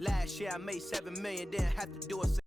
Last year I made 7 million, didn't have to do it.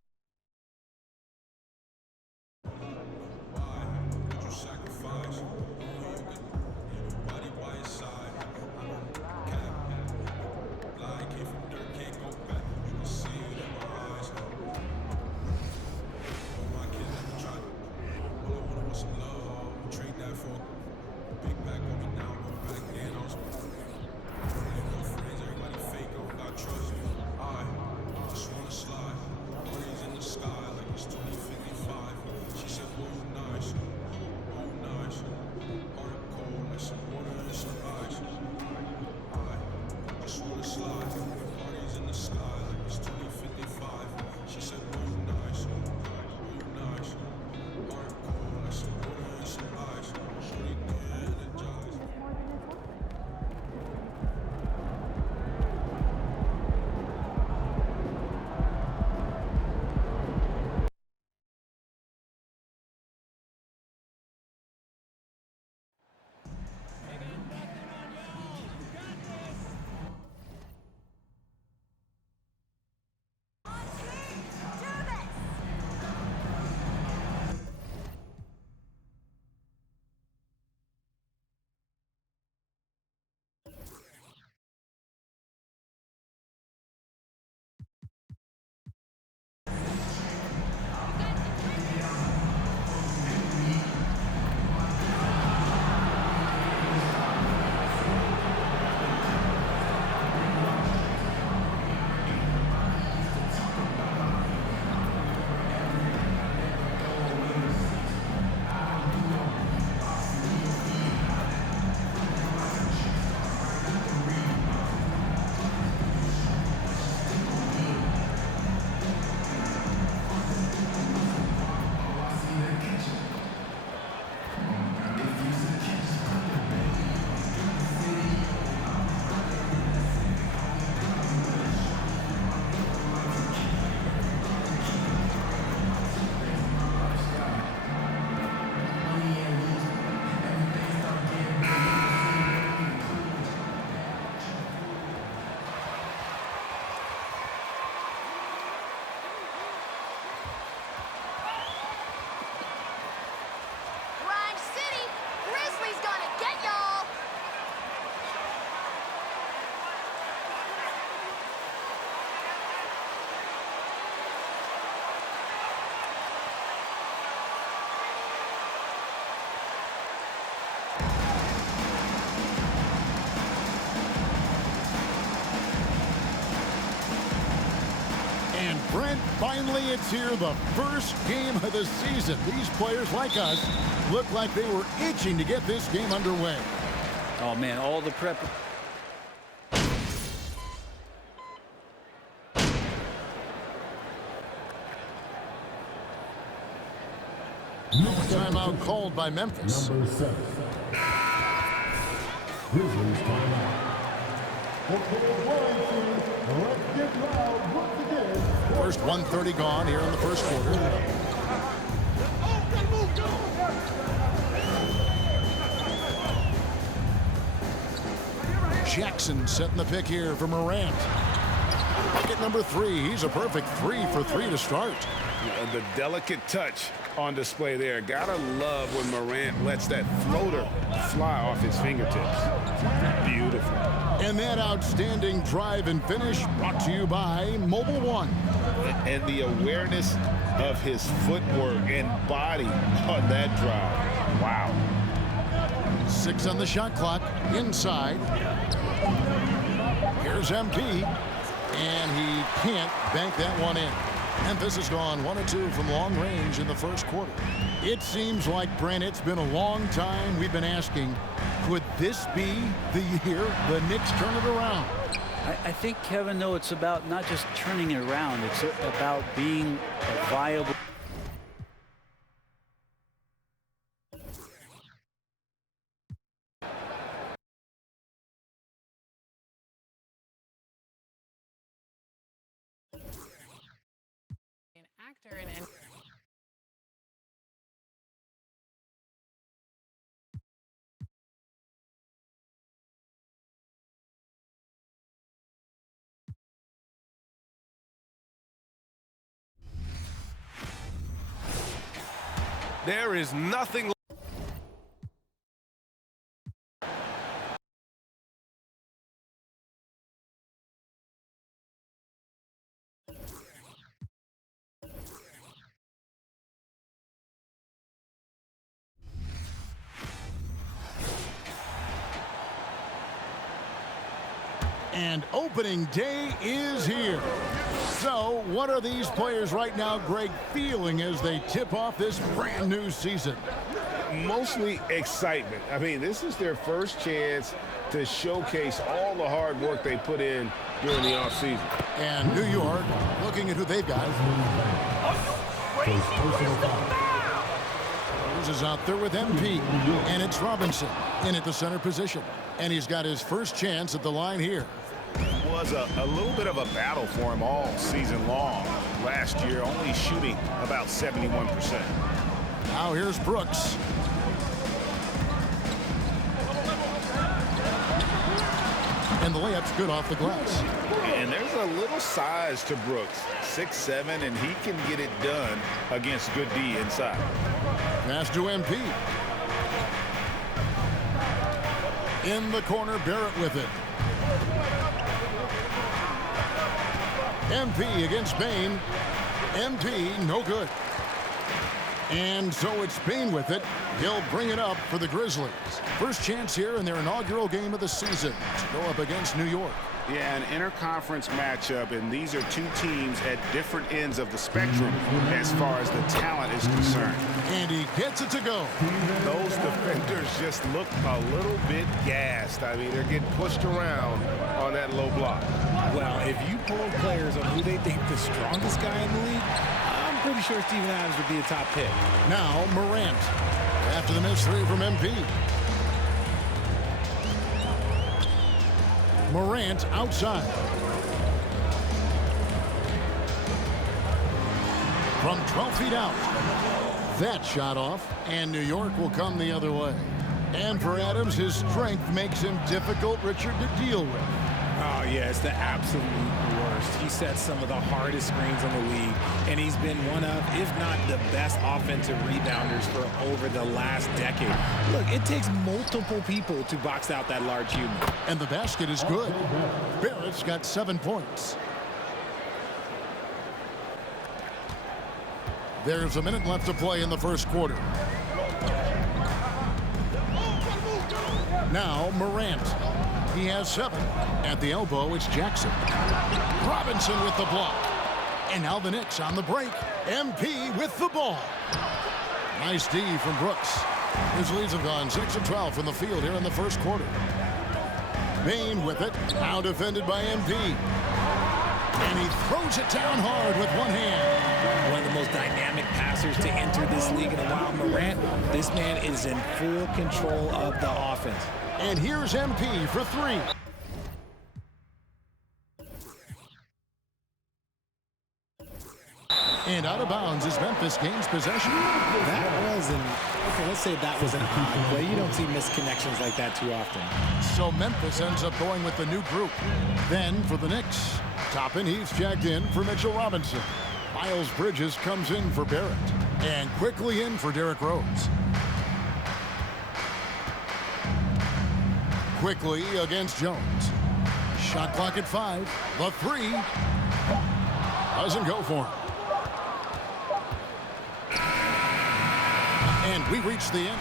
And Brent, finally it's here, the first game of the season. These players, like us, look like they were itching to get this game underway. Oh, man, all the prep. Timeout called by Memphis. Number 7. Grizzlies timeout. Let's get loud once again. First 1:30 gone here in the first quarter. Jackson setting the pick here for Morant. Bucket number 3. He's a perfect 3 for 3 to start. The delicate touch on display there. Gotta love when Morant lets that floater fly off his fingertips. Beautiful. And that outstanding drive and finish brought to you by Mobile One. And the awareness of his footwork and body on that drive. Wow. 6 on the shot clock. Inside. Here's MP. And he can't bank that one in. Memphis has gone 1 of 2 from long range in the first quarter. It seems like, Brent, it's been a long time we've been asking, could this be the year the Knicks turn it around? I think, Kevin, though, it's about not just turning it around. It's about being a viable. Actor and There is nothing. And opening day is here. So what are these players right now, Greg, feeling as they tip off this brand new season? Mostly excitement. I mean, this is their first chance to showcase all the hard work they put in during the offseason. And New York looking at who they've got. Rose is out there with MP. And it's Robinson in at the center position. And he's got his first chance at the line here. It was a little bit of a battle for him all season long. Last year, only shooting about 71%. Now here's Brooks. And the layup's good off the glass. And there's a little size to Brooks, 6'7", and he can get it done against good D inside. Pass to MP. In the corner, Barrett with it. MP against Bane. MP, no good. And so it's Bane with it. He'll bring it up for the Grizzlies. First chance here in their inaugural game of the season to go up against New York. Yeah, an interconference matchup, and these are two teams at different ends of the spectrum as far as the talent is concerned. And he gets it to go. Those defenders just look a little bit gassed. I mean, they're getting pushed around on that low block. Well, if you poll players on who they think the strongest guy in the league, I'm pretty sure Steven Adams would be a top pick. Now Morant after the missed three from MP. Morant outside. From 12 feet out. That shot off, and New York will come the other way. And for Adams, his strength makes him difficult, Richard, to deal with. Oh, yeah, it's the absolute worst. He sets some of the hardest screens in the league, and he's been one of, if not the best offensive rebounders for over the last decade. Look, it takes multiple people to box out that large human. And the basket is good. Barrett's got 7 points. There's a minute left to play in the first quarter. Now Morant. He has 7. At the elbow, it's Jackson. Robinson with the block. And now the Knicks on the break. MP with the ball. Nice D from Brooks. His leads have gone 6 of 12 from the field here in the first quarter. Bane with it. Now defended by MP. And he throws it down hard with one hand. One of the most dynamic passers to enter this league in a while. Morant, this man is in full control of the offense. And here's MP for 3. And out of bounds is Memphis gains possession. That was okay, let's say that was an odd play. You don't see misconnections like that too often. So Memphis ends up going with the new group. Then for the Knicks, Toppin Heath's jacked in for Mitchell Robinson. Miles Bridges comes in for Barrett. And quickly in for Derrick Rose. Quickly against Jones. Shot clock at 5. The 3 doesn't go for him. And we reach the end.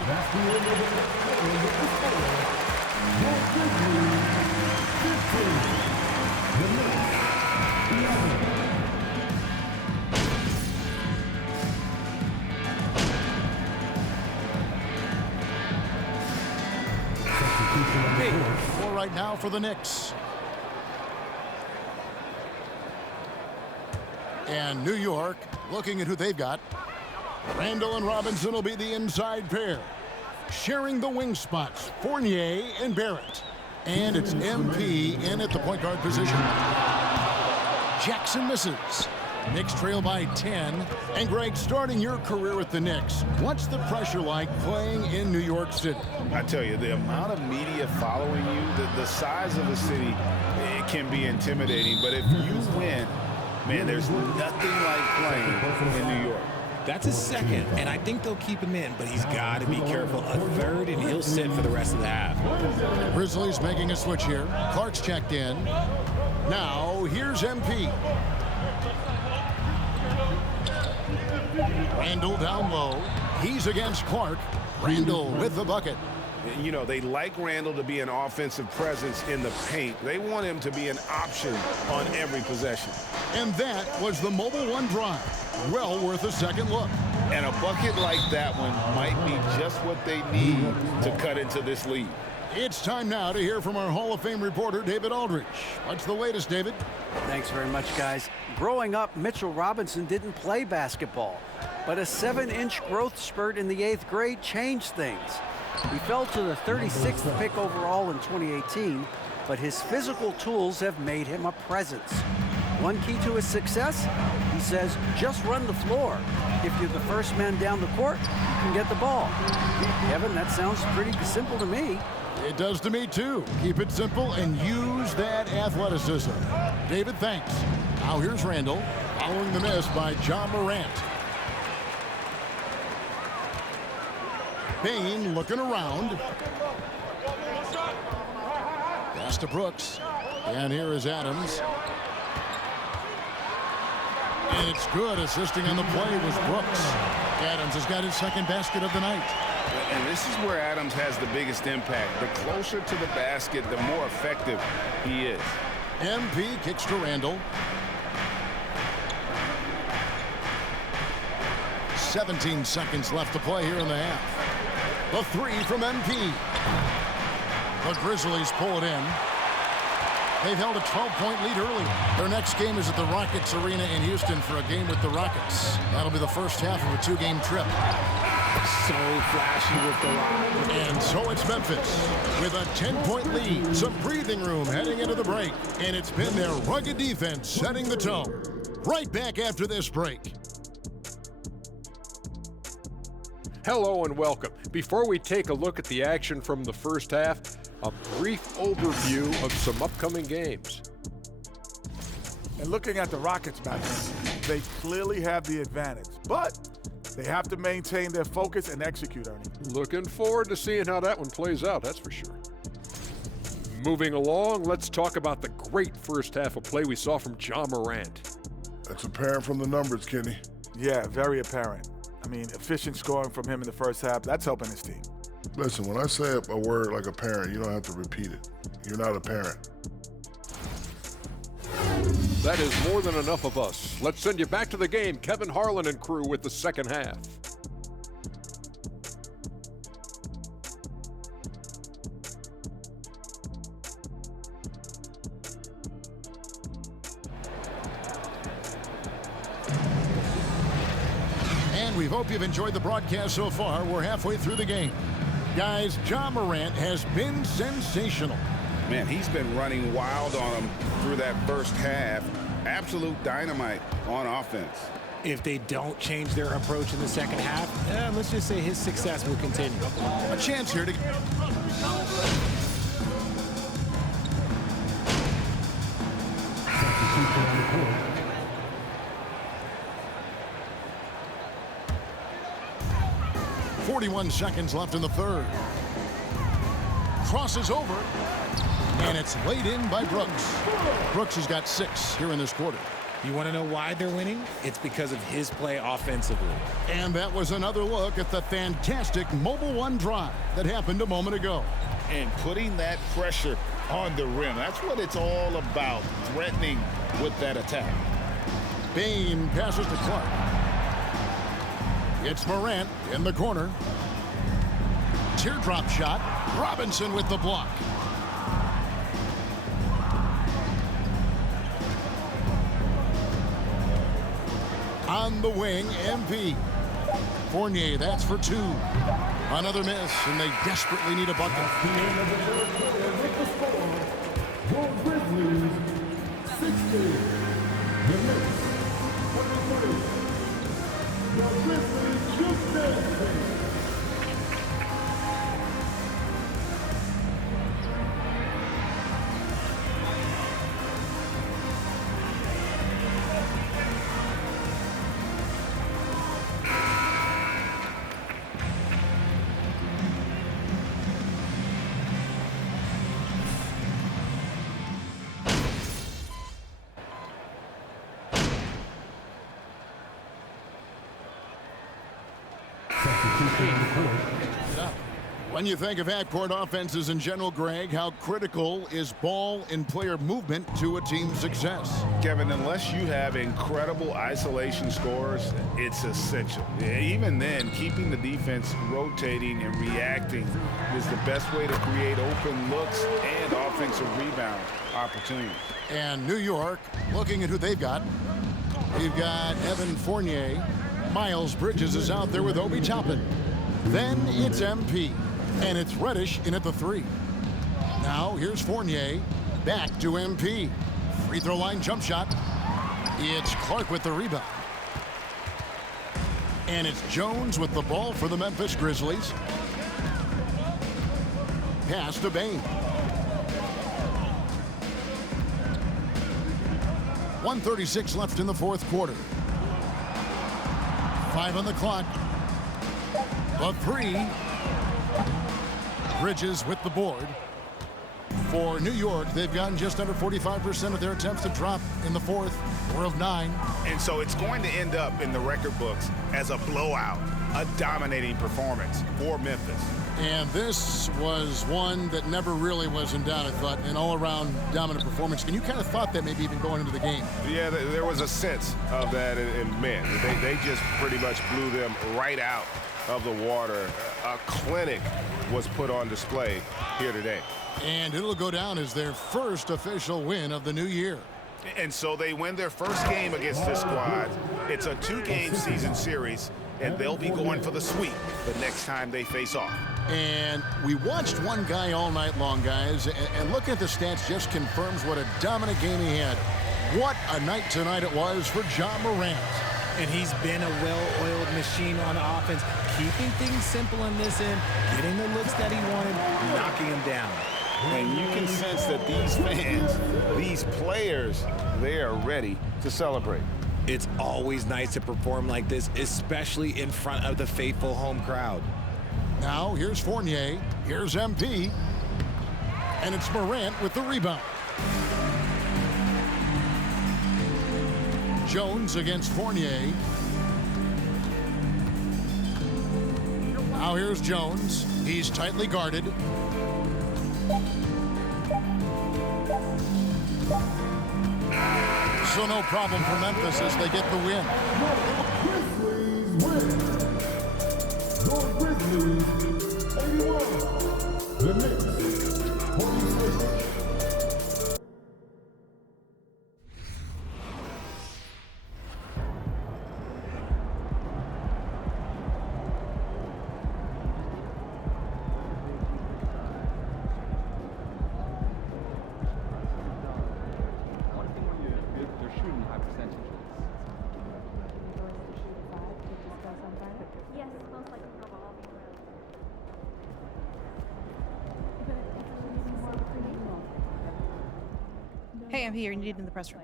For right now for the Knicks. And New York looking at who they've got. Randall and Robinson will be the inside pair. Sharing the wing spots, Fournier and Barrett. And it's MP in at the point guard position. Jackson misses. Knicks trail by 10. And Greg, starting your career with the Knicks, what's the pressure like playing in New York City? I tell you, the amount of media following you, the size of the city, it can be intimidating. But if you win, man, there's nothing like playing in New York. That's a second, and I think they'll keep him in, but he's got to be careful. A third, and he'll sit for the rest of the half. Grizzlies making a switch here. Clark's checked in. Now, here's MP. Randall down low. He's against Clark. Randall with the bucket. You know, they like Randall to be an offensive presence in the paint. They want him to be an option on every possession. And that was the Mobile One drive. Well worth a second look. And a bucket like that one might be just what they need to cut into this lead. It's time now to hear from our Hall of Fame reporter, David Aldridge. What's the latest, David? Thanks very much, guys. Growing up, Mitchell Robinson didn't play basketball, but a 7-inch growth spurt in the 8th grade changed things. He fell to the 36th pick overall in 2018, but his physical tools have made him a presence. One key to his success, he says, just run the floor. If you're the first man down the court, you can get the ball. Kevin, that sounds pretty simple to me. It does to me, too. Keep it simple and use that athleticism. David, thanks. Now here's Randall, following the miss by Ja Morant. Bane looking around. Pass to Brooks. And here is Adams. And it's good. Assisting on the play was Brooks. Adams has got his second basket of the night. And this is where Adams has the biggest impact. The closer to the basket, the more effective he is. MP kicks to Randall. 17 seconds left to play here in the half. The three from MP. The Grizzlies pull it in. They've held a 12-point lead early. Their next game is at the Rockets Arena in Houston for a game with the Rockets. That'll be the first half of a two-game trip. So flashy with the rock. And so it's Memphis with a 10-point lead. Some breathing room heading into the break. And it's been their rugged defense setting the tone. Right back after this break. Hello and welcome. Before we take a look at the action from the first half, a brief overview of some upcoming games. And looking at the Rockets matches, they clearly have the advantage, but they have to maintain their focus and execute, Ernie. Looking forward to seeing how that one plays out, that's for sure. Moving along, let's talk about the great first half of play we saw from Ja Morant. That's apparent from the numbers, Kenny. Yeah, very apparent. I mean, efficient scoring from him in the first half, that's helping his team. Listen, when I say a word like apparent, you don't have to repeat it. You're not apparent. That is more than enough of us. Let's send you back to the game. Kevin Harlan and crew with the second half. And we hope you've enjoyed the broadcast so far. We're halfway through the game. Guys, Ja Morant has been sensational. Man, he's been running wild on them through that first half. Absolute dynamite on offense. If they don't change their approach in the second half, let's just say his success will continue. A chance here to... .41 seconds left in the third. Crosses over, and it's laid in by Brooks. Brooks has got 6 here in this quarter. You want to know why they're winning? It's because of his play offensively. And that was another look at the fantastic Mobile One drive that happened a moment ago. And putting that pressure on the rim. That's what it's all about, threatening with that attack. Bane passes to Clark. It's Morant in the corner. Teardrop shot. Robinson with the block. On the wing, MP. Fournier, that's for 2. Another miss, and they desperately need a bucket. Your Grizzlies, 60. The Knicks, 23. Your Grizzlies, Houston. When you think of half-court offenses in general, Greg, how critical is ball and player movement to a team's success? Kevin, unless you have incredible isolation scores, it's essential. Even then, keeping the defense rotating and reacting is the best way to create open looks and offensive rebound opportunities. And New York, looking at who they've got, we've got Evan Fournier. Miles Bridges is out there with Obi Toppin. Then it's MP. And it's Reddish in at the 3. Now here's Fournier. Back to MP. Free throw line jump shot. It's Clark with the rebound. And it's Jones with the ball for the Memphis Grizzlies. Pass to Bane. 1:36 left in the fourth quarter. 5 on the clock. A 3. Bridges with the board. For New York, they've gotten just under 45% of their attempts to drop in the fourth, 4 of 9. And so it's going to end up in the record books as a blowout, a dominating performance for Memphis. And this was one that never really was in doubt, I thought, an all-around dominant performance. And you kind of thought that maybe even going into the game. Yeah, there was a sense of that in men. They just pretty much blew them right out of the water. A clinic was put on display here today. And it'll go down as their first official win of the new year. And so they win their first game against this squad. It's a 2-game season series, and they'll be going for the sweep the next time they face off. And we watched one guy all night long, guys, and looking at the stats just confirms what a dominant game he had. What a night tonight it was for Ja Morant. And he's been a well-oiled machine on offense, keeping things simple in this end, getting the looks that he wanted, knocking him down. And you can sense that these fans, these players, they are ready to celebrate. It's always nice to perform like this, especially in front of the faithful home crowd. Now here's Fournier, here's MP, and it's Morant with the rebound. Jones against Fournier. Now here's Jones. He's tightly guarded. So no problem for Memphis as they get the win. Grizzlies 81. The Knicks 46. Hey, MP, you're needed in the press room.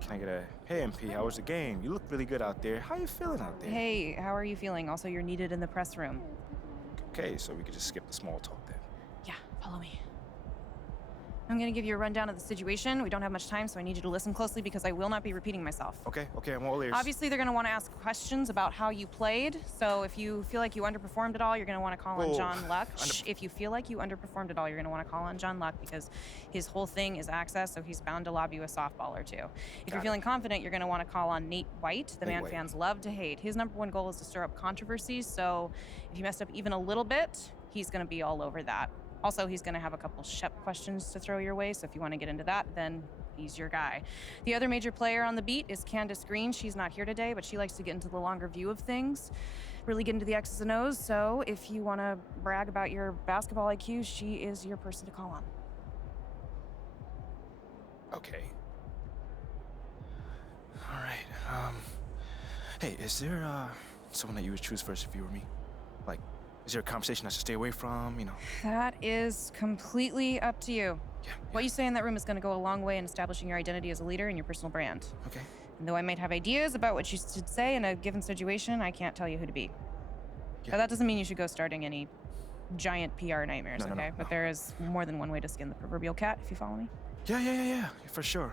Can I get a, hey, MP, how was the game? You look really good out there. How you feeling out there? Hey, how are you feeling? Also, you're needed in the press room. Okay, so we could just skip the small talk then. Yeah, follow me. I'm gonna give you a rundown of the situation. We don't have much time, so I need you to listen closely because I will not be repeating myself. Okay, I'm all ears. Obviously, they're gonna wanna ask questions about how you played. So if you feel like you underperformed at all, you're gonna wanna call on John Luck. If you feel like you underperformed at all, you're gonna wanna call on John Luck because his whole thing is access, so he's bound to lob you a softball or two. If you're feeling confident, you're gonna wanna call on Nate White, the man fans love to hate. His #1 goal is to stir up controversies, so if you messed up even a little bit, he's gonna be all over that. Also, he's going to have a couple Shep questions to throw your way, so if you want to get into that, then he's your guy. The other major player on the beat is Candace Green. She's not here today, but she likes to get into the longer view of things, really get into the X's and O's, so if you want to brag about your basketball IQ, she is your person to call on. Okay. All right. Hey, is there someone that you would choose first if you were me? Like, is there a conversation I should stay away from, you know? That is completely up to you. Yeah. What you say in that room is going to go a long way in establishing your identity as a leader and your personal brand. Okay. And though I might have ideas about what you should say in a given situation, I can't tell you who to be. Yeah. Now, that doesn't mean you should go starting any giant PR nightmares, okay? But there is more than one way to skin the proverbial cat, if you follow me. Yeah, for sure.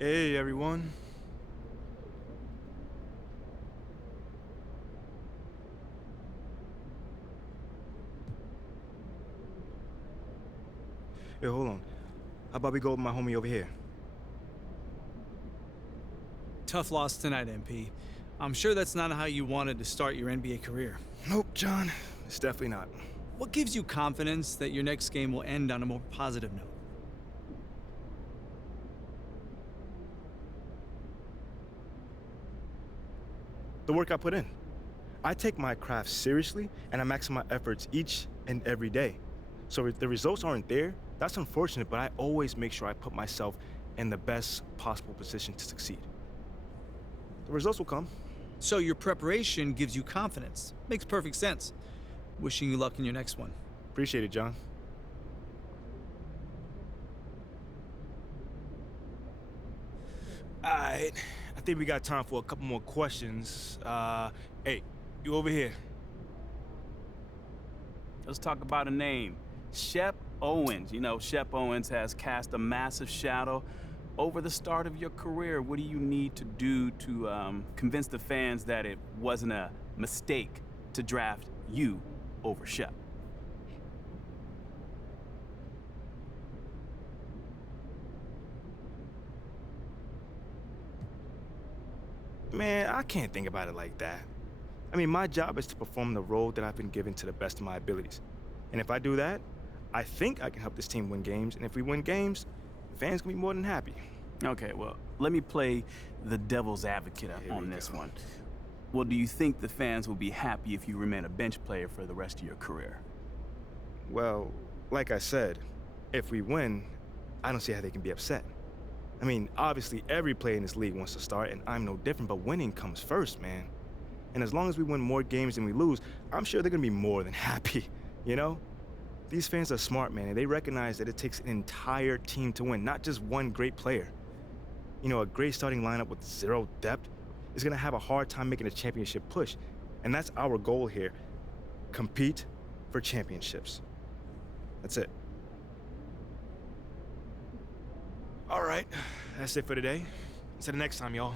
Hey, everyone. Hey, hold on. How about we go with my homie over here? Tough loss tonight, MP. I'm sure that's not how you wanted to start your NBA career. Nope, John. It's definitely not. What gives you confidence that your next game will end on a more positive note? The work I put in. I take my craft seriously, and I maximize my efforts each and every day. So if the results aren't there, that's unfortunate, but I always make sure I put myself in the best possible position to succeed. The results will come. So your preparation gives you confidence. Makes perfect sense. Wishing you luck in your next one. Appreciate it, John. All right. I think we got time for a couple more questions. Hey, you over here. Let's talk about a name. Shep Owens. You know, Shep Owens has cast a massive shadow over the start of your career. What do you need to do to convince the fans that it wasn't a mistake to draft you over Shep? Man, I can't think about it like that. I mean, my job is to perform the role that I've been given to the best of my abilities. And if I do that, I think I can help this team win games. And if we win games, the fans can be more than happy. Okay, well, let me play the devil's advocate on this one. Well, do you think the fans will be happy if you remain a bench player for the rest of your career? Well, like I said, if we win, I don't see how they can be upset. I mean, obviously every player in this league wants to start, and I'm no different, but winning comes first, man. And as long as we win more games than we lose, I'm sure they're gonna be more than happy, you know? These fans are smart, man, and they recognize that it takes an entire team to win, not just one great player. You know, a great starting lineup with zero depth is gonna have a hard time making a championship push. And that's our goal here. Compete for championships. That's it. All right, that's it for today. Until the next time, y'all.